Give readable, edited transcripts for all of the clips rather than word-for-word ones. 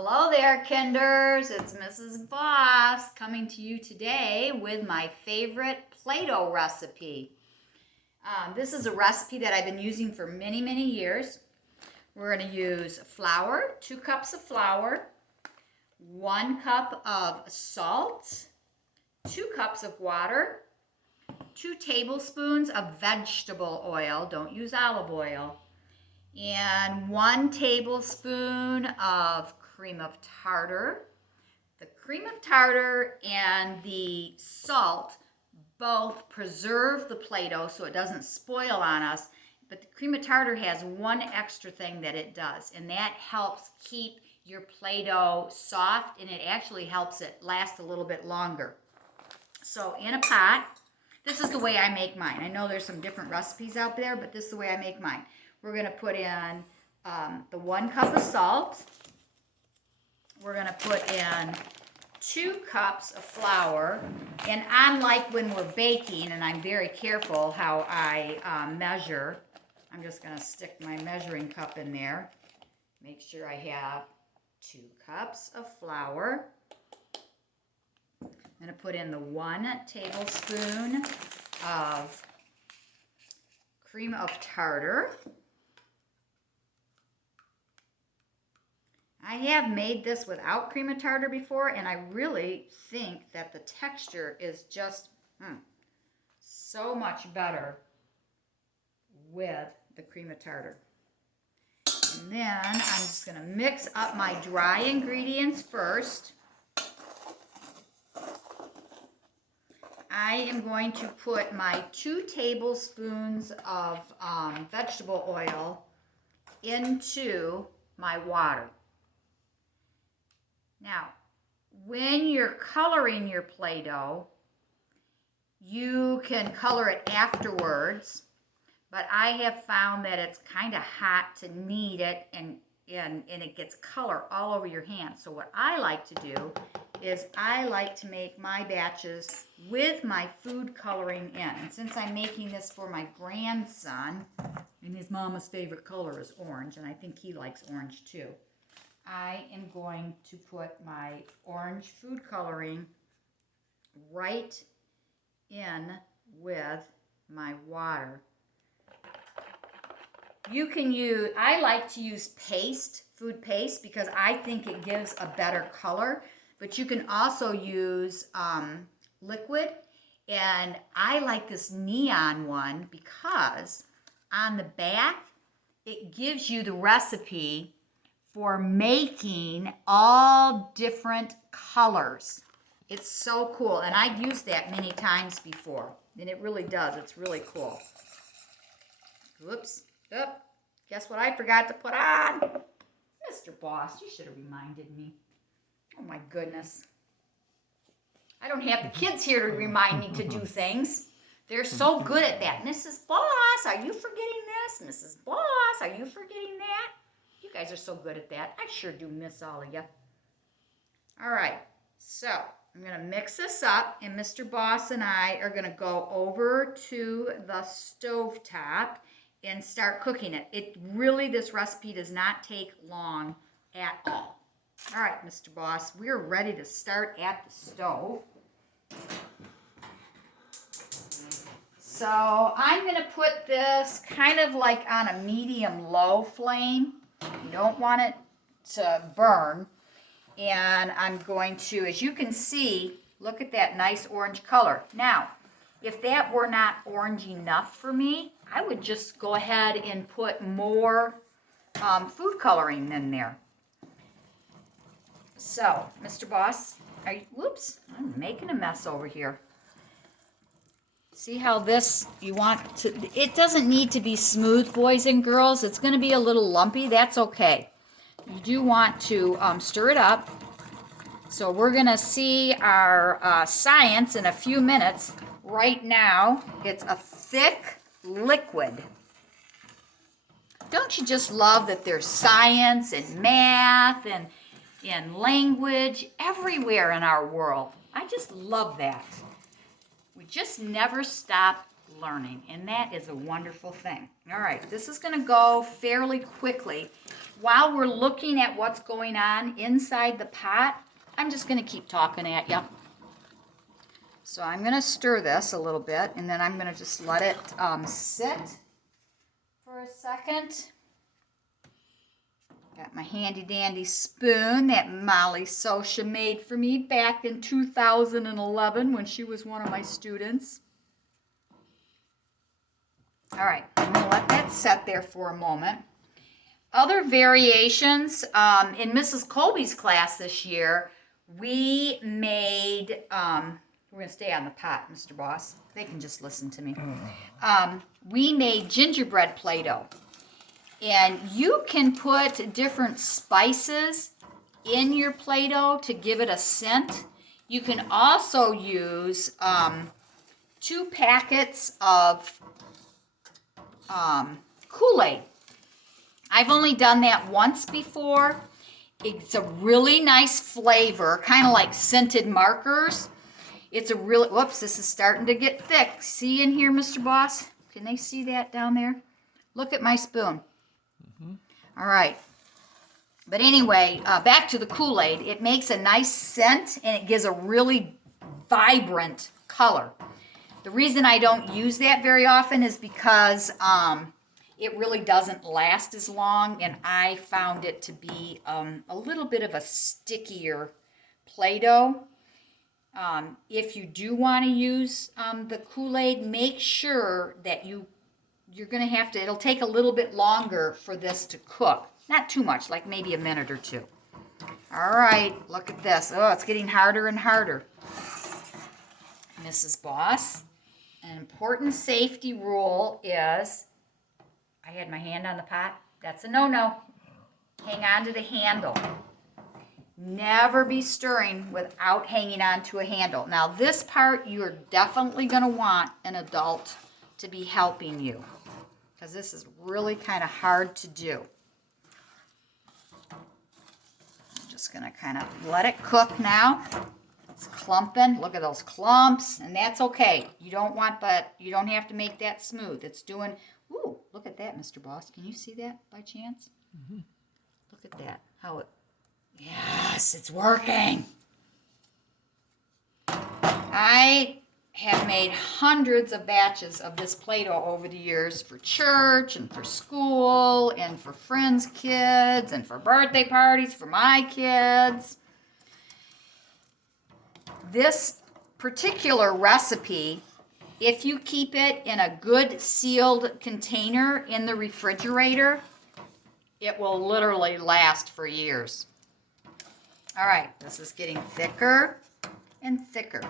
Hello there, Kinders. It's Mrs. Boss coming to you today with my favorite Play-Doh recipe. This is a recipe that I've been using for many, many years. We're going to use flour, 2 cups of flour, 1 cup of salt, 2 cups of water, 2 tablespoons of vegetable oil, don't use olive oil, and 1 tablespoon of cream of tartar. The cream of tartar and the salt both preserve the Play-Doh so it doesn't spoil on us, but the cream of tartar has one extra thing that it does, and that helps keep your Play-Doh soft, and it actually helps it last a little bit longer. So in a pot, this is the way I make mine. I know there's some different recipes out there, but this is the way I make mine. We're going to put in the 1 cup of salt. We're going to put in 2 cups of flour. And unlike when we're baking, and I'm very careful how I measure, I'm just going to stick my measuring cup in there. Make sure I have 2 cups of flour. I'm going to put in the 1 tablespoon of cream of tartar. I have made this without cream of tartar before, and I really think that the texture is just so much better with the cream of tartar. And then I'm just going to mix up my dry ingredients first. I am going to put my 2 tablespoons of vegetable oil into my water. Now, when you're coloring your Play-Doh, you can color it afterwards, but I have found that it's kind of hot to knead it and it gets color all over your hands. So what I like to do is I like to make my batches with my food coloring in. And since I'm making this for my grandson, and his mama's favorite color is orange, and I think he likes orange too, I am going to put my orange food coloring right in with my water. You can use, I like to use paste, food paste, because I think it gives a better color, but you can also use liquid, and I like this neon one because on the back it gives you the recipe for making all different colors. It's so cool, and I've used that many times before, and it really does. It's really cool. Whoops. Oh, guess what I forgot to put on? Mr. Boss, you should have reminded me. Oh my goodness. I don't have the kids here to remind me to do things. They're so good at that. Mrs. Boss, are you forgetting this? Mrs. Boss, are you forgetting that? You guys are so good at that. I sure do miss all of you. All right, so I'm going to mix this up, and Mr. Boss and I are going to go over to the stove top and start cooking it. This recipe does not take long at all. All right, Mr. Boss, we're ready to start at the stove. So I'm going to put this kind of like on a medium-low flame. You don't want it to burn. And I'm going to, as you can see, look at that nice orange color. Now, if that were not orange enough for me, I would just go ahead and put more food coloring in there. So, Mr. Boss, whoops, I'm making a mess over here. See how this, it doesn't need to be smooth, boys and girls. It's going to be a little lumpy. That's okay. You do want to stir it up. So we're going to see our science in a few minutes. Right now, it's a thick liquid. Don't you just love that there's science and math and language everywhere in our world? I just love that. We just never stop learning, and that is a wonderful thing. All right, this is going to go fairly quickly. while we're looking at what's going on inside the pot, I'm just going to keep talking at you. So I'm going to stir this a little bit, and then I'm going to just let it sit for a second. Got my handy dandy spoon that Molly Sosha made for me back in 2011 when she was one of my students. All right, I'm going to let that set there for a moment. Other variations, in Mrs. Colby's class this year, we made, we're going to stay on the pot, Mr. Boss. They can just listen to me. We made gingerbread Play-Doh. And you can put different spices in your Play-Doh to give it a scent. You can also use 2 packets of Kool-Aid. I've only done that once before. It's a really nice flavor, kind of like scented markers. It's a really, whoops, this is starting to get thick. See in here, Mr. Boss? Can they see that down there? Look at my spoon. All right. But anyway, back to the Kool-Aid. It makes a nice scent, and it gives a really vibrant color. The reason I don't use that very often is because it really doesn't last as long, and I found it to be a little bit of a stickier Play-Doh. If you do want to use the Kool-Aid, make sure that you're going to have to, it'll take a little bit longer for this to cook. Not too much, like maybe a minute or 2. All right, look at this. Oh, it's getting harder and harder. Mrs. Boss, an important safety rule is, I had my hand on the pot. That's a no-no. Hang on to the handle. Never be stirring without hanging on to a handle. Now, this part, you're definitely going to want an adult to be helping you, because this is really kind of hard to do. I'm just going to kind of let it cook now. It's clumping. Look at those clumps, and that's okay. You don't want that. You don't have to make that smooth. It's doing. Ooh, look at that, Mr. Boss. Can you see that by chance? Mm-hmm. Look at that. How it. Yes, it's working. I have made hundreds of batches of this Play-Doh over the years for church and for school and for friends' kids and for birthday parties for my kids. This particular recipe, if you keep it in a good sealed container in the refrigerator, it will literally last for years. All right, this is getting thicker and thicker.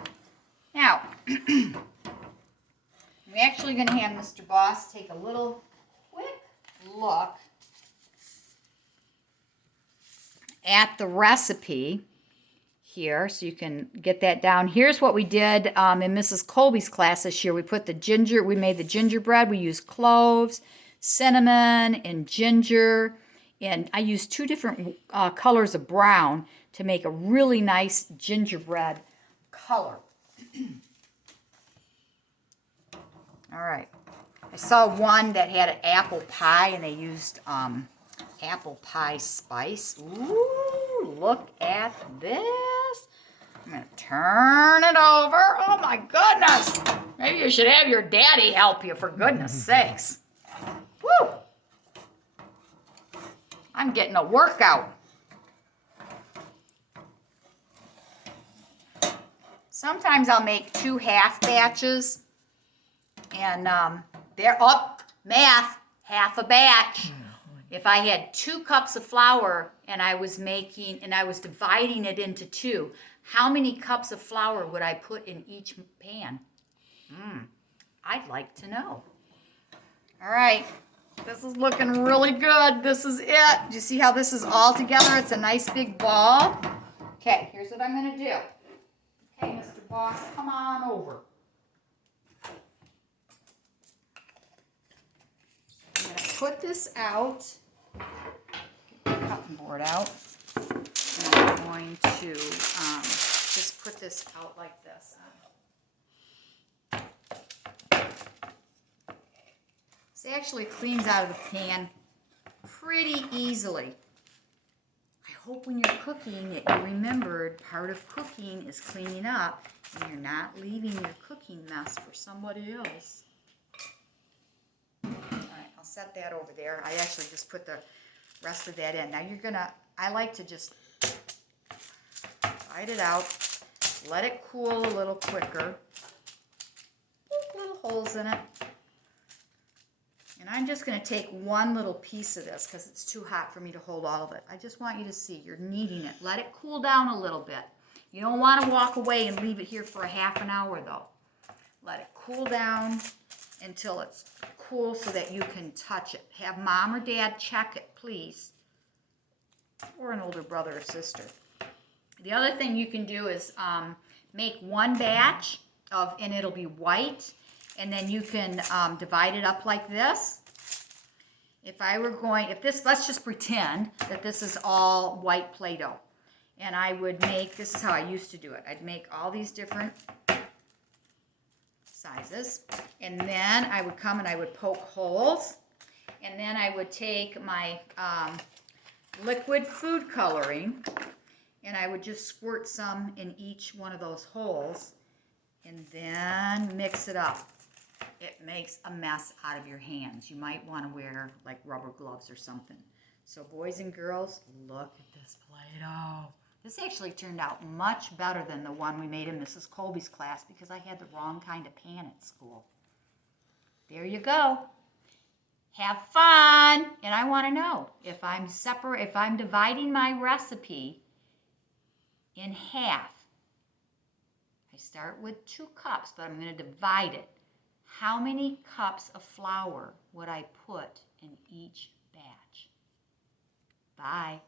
Now, I'm actually going to have Mr. Boss take a little quick look at the recipe here so you can get that down. Here's what we did in Mrs. Colby's class this year. We made the gingerbread. We used cloves, cinnamon, and ginger. And I used 2 different colors of brown to make a really nice gingerbread color. All right. I saw one that had an apple pie, and they used apple pie spice. Ooh, look at this. I'm going to turn it over. Oh, my goodness. Maybe you should have your daddy help you, for goodness sakes. Woo. I'm getting a workout. Sometimes I'll make 2 half batches, and they're up, math, half a batch. If I had 2 cups of flour and I was dividing it into 2, how many cups of flour would I put in each pan? I'd like to know. All right, this is looking really good. This is it. Do you see how this is all together? It's a nice big ball. Okay, here's what I'm going to do. Okay, Mr. Boss, come on over. I'm going to put this out. Get the cutting board out. And I'm going to just put this out like this. This actually cleans out of the pan pretty easily. I hope when you're cooking that you remembered part of cooking is cleaning up and you're not leaving your cooking mess for somebody else. All right, I'll set that over there. I actually just put the rest of that in. Now you're gonna, I like to just divide it out, let it cool a little quicker. Little holes in it. And I'm just going to take one little piece of this because it's too hot for me to hold all of it. I just want you to see you're kneading it. Let it cool down a little bit. You don't want to walk away and leave it here for a half an hour though. Let it cool down until it's cool so that you can touch it. Have mom or dad check it, please. Or an older brother or sister. The other thing you can do is make one batch of, and it'll be white, and then you can divide it up like this. If I were going, if this, let's just pretend that this is all white Play-Doh. And I would make, this is how I used to do it. I'd make all these different sizes. And then I would come and I would poke holes. And then I would take my liquid food coloring and I would just squirt some in each one of those holes and then mix it up. It makes a mess out of your hands. You might want to wear like rubber gloves or something. So boys and girls, look at this Play-Doh. This actually turned out much better than the one we made in Mrs. Colby's class because I had the wrong kind of pan at school. There you go. Have fun. And I want to know if I'm dividing my recipe in half. I start with 2 cups, but I'm going to divide it. How many cups of flour would I put in each batch? Bye.